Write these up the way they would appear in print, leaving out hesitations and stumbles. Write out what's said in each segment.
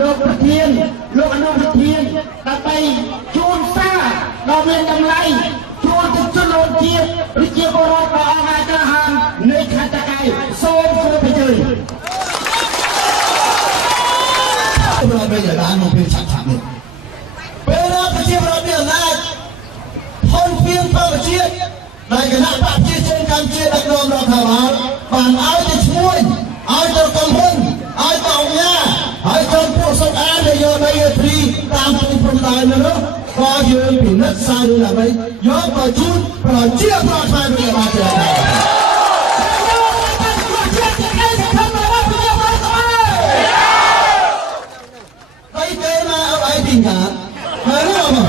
លោកប្រធានលោកអនុប្រធានដើម្បីជូនសារដល់មានតម្លៃជូនទៅជនរួមជាតិប្រជាពលរដ្ឋដ៏អង្ការក្លាហាននៃខេត្តតាកែវសូមគោរពអញ្ជើញเราไม่ได้ร้านมันเป็นฉับๆนี่ពេលណាប្រជាពលរដ្ឋមានអំណាចធនធានធម្មជាតិដែលគណៈបព្វជិជនកម្ពុជាដឹកនាំរដ្ឋាភិបាលបានឲ្យទៅឈ្មោះឲ្យទៅកំហ៊ុនឲ្យទៅអង្គការហើយចូលពួកសុខអានដែលយកដីទ្រីតាមទីព្រំដែននោះក៏យើងពិនិត្យសាររឿងដើម្បីយកទៅជូនប្រជាពលរដ្ឋខ្មែរវិញបានទៀតTinggal, mana apa?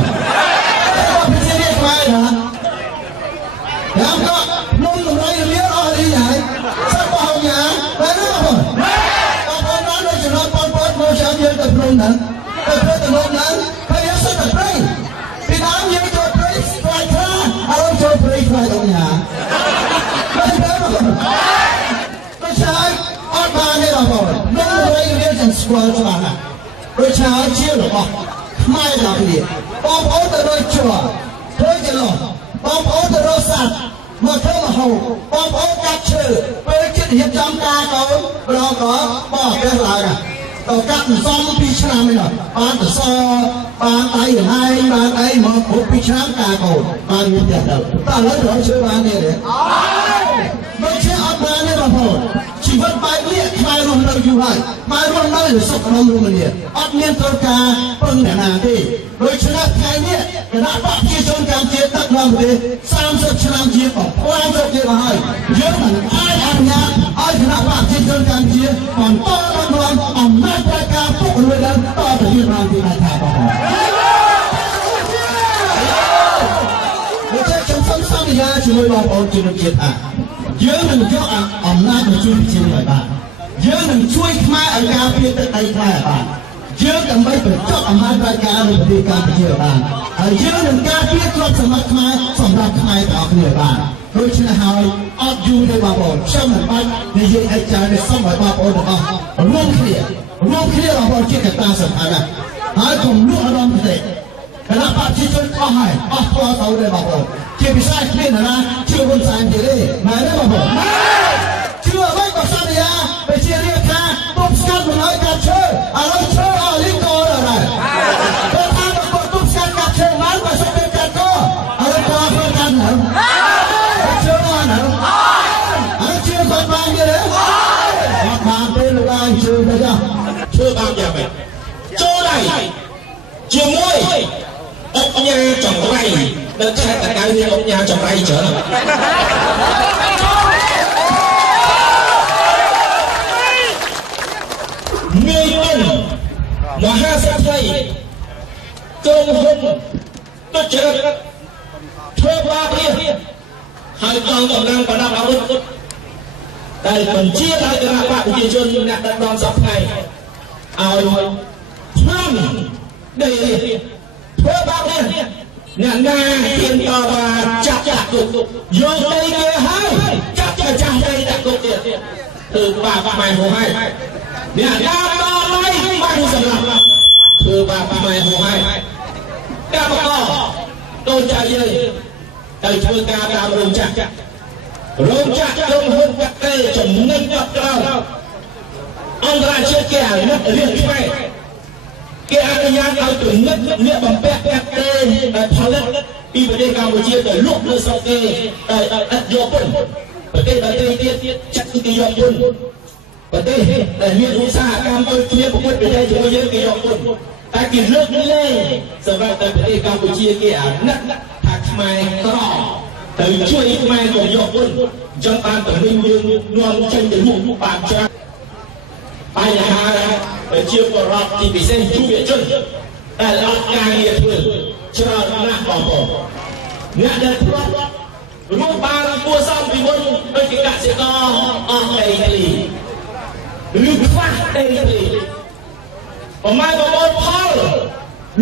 Apa presiden kemana? Yang tak belum dia ahli yang siapa hanya mana apa? Apa mana jenama pon mau saya ke belum dan kaya sudah pray. Pinang yang tu pray, mereka orang tu pray mereka. Macam apa ni apa? Belum dia jangan sekolah sana. ประชาชนหรอไม่หลับเลยปอบเอาแต่รถชัวร์เฮ้ยจะหรอปอบเอาแต่รถสัตว์มาเท่ามาหูปอบเอากัดเชือไปจิตเหยียบจำตาเขาเราก็บอกได้หลายอ่ะต่อกัดซ้อมปีชนะไม่หรอปานแต่ซ้อปานไตให้ปานไตมาโผ ពីឆ្នាំការកូនបានមានតែដល់តែឥឡូវរកជួយបានទេបើជាអត់បានទេបងប្អូនជីវិតបែបនេះខ្មែររស់នៅយូរហើយខ្មែររស់នៅសុខក្នុងរមនាអត់មានត្រូវការពឹងអ្នកណាទេដូច្នេះថ្ងៃនេះគណៈបកប្រជាជនកម្ពុជាដឹកនាំប្រទេស30ឆ្នាំជាងខ្លាំងទៅទៀតហើយយើងមិនអាចអនុញ្ញាតឲ្យគណៈបកប្រជាជនកម្ពុជាបន្តដំណំអំណាចប្រជាការពុករលួយដល់តទៅទៀតបានទីណាថាបងខ្ញុំសូមសន្យាជាមួយបងប្អូនជនជាតិថាយើងនឹងយកអំណាចមកជួយប្រជាជនឲ្យបានយើងនឹងជួយខ្មែរឲ្យការពារទឹកដីខ្មែរឲ្យបានយើងដើម្បីបញ្ចប់អំណាចប្រជាការនៅប្រទេសកម្ពុជាឲ្យបានហើយយើងនឹងការពារទ្រព្យសម្បត្តិខ្មែរសម្រាប់ខ្មែរទាំងអស់គ្នាឲ្យបានដូច្នេះហើយអត់យូរទេបងប្អូនខ្ញុំមិនបាច់និយាយឲ្យច្រើនទេសូមឲ្យបងប្អូនទាំងអស់រួមគ្នាបងប្អូនជាកត្តាសំខាន់ណាស់ហើយកុំលក់អារម្មណ៍ទេគណៈបព្វជិជនអស់ហើយអស់ផ្ទាល់ទៅទេបងប្អូនជាពិសេសគ្មានណាជឿហ៊ុនសែនទេមែនទេបងប្អូនជឿអ្វីក៏សន្យាទៅជារាជការទប់ស្កាត់មិនឲ្យកាត់ឈើឥឡូវឈើអស់លីកោដែរបើថាមកទប់ស្កាត់កាត់ឈើមកបើសិនទៅកាត់កឥឡូវក៏ធ្វើកាត់ហើយឈើអស់ណាហើយជឿគាត់បានទេអត់បានទេលោកឯងជឿទៅចាឈើបានយ៉ាងម៉េចចូលដៃជាមួយអុកញ៉ាចង្រៃនៅខេត្តតាកែវមានអុកញ៉ាចង្រៃច្រើនងាយមិនមហាសេដ្ឋីក្រុមហ៊ុនទុច្ចរិតធ្វើបាបគ្នាហើយកងកម្លាំងប្រដាប់អាវុធដែលបញ្ជាឲ្យគណៈបកប្រជាជនអ្នកដឹកនាំសពថ្ងៃឲ្យឆ្នាំនេះធ្វើបាបនេះអ្នកណាហ៊ានតវ៉ាចាប់គុកយកដីគេហើយចាប់ចាស់ដីដាក់គុកទៀតធ្វើបាបម៉ែហូហើយអ្នកណាតឡៃបានសម្លាប់ធ្វើបាបម៉ែហូហើយកម្មករដូចចៅយើងទៅធ្វើការតាមរោងចក្រក្រុមហ៊ុនកាត់ទេចំណេញគាត់ក្រៅអន្តរជាតិគេឲ្យនេះរៀនខ្មែរគេអនុញ្ញាតឲ្យទំនិញអ្នកបំពាក់កាត់ទេដែលផលិតពីប្រទេសកម្ពុជាទៅលក់នៅស្រុកគេដែលអត់យកពុនប្រទេសដទៃទៀតចាក់គេយកពុនប្រទេសដែលមានឧស្សាហកម្មដូចគ្នាប្រកួតប្រជែងជាមួយយើងគេយកពុនតែគេលើកលែងសម្រាប់តែប្រទេសកម្ពុជាគេអាណិតថាខ្មែរក្រទៅជួយខ្មែរក៏យកពុនចង់បានតំណែងយើងនាំចេញទៅលក់បានច្រើនបញ្ហាប្រជាពលរដ្ឋទីពិសេសយុវជនដែលអត់ការងារធ្វើច្រើនណាស់បងប្អូនអ្នកដែលធ្លាប់រួមបានគួរសមពីមុនដូចជាកសិករអស់ដីធ្លីឬខ្វះដីធ្លីប្រមាណបងប្អូនផល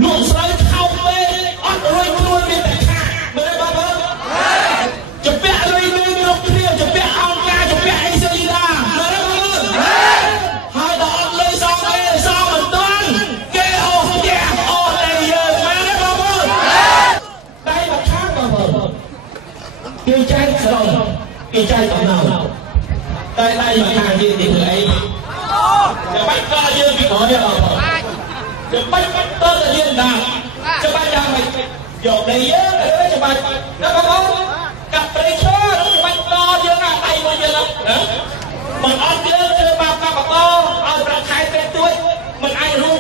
លក់ស្រូវខោពេកអត់រួយខ្លួនមានតែខាមើលបងប្អូនជំពាក់លុយមានគ្រប់គ្នាជំពាក់អង្គការជំពាក់អីស្អីឡាមើលបងប្អូនហើយដល់អត់លុយសងគេសងមិនទាន់គេអូសផ្ទះអូសដីយើងមែនទេបងប្អូនដៃមកខាងបងប្អូនគេចែកស្រង់គេចែកកំណៅតែដៃមកខាងគេទីធ្វើអីចាំបាច់ក៏យើងពីក្រោយបងប្អូនចាំបាច់តើយើងដែរចាំបាច់យ៉ាងម៉េចយកដីយើងទៅចាំបាច់ណាបងប្អូនកាប់ព្រៃឈើចាំបាច់តយើងអាដៃមួយយើងណាមិនអត់យើងធ្វើបាបកម្មករឲ្យប្រាក់ខែពេលទួចមិនអាចរួម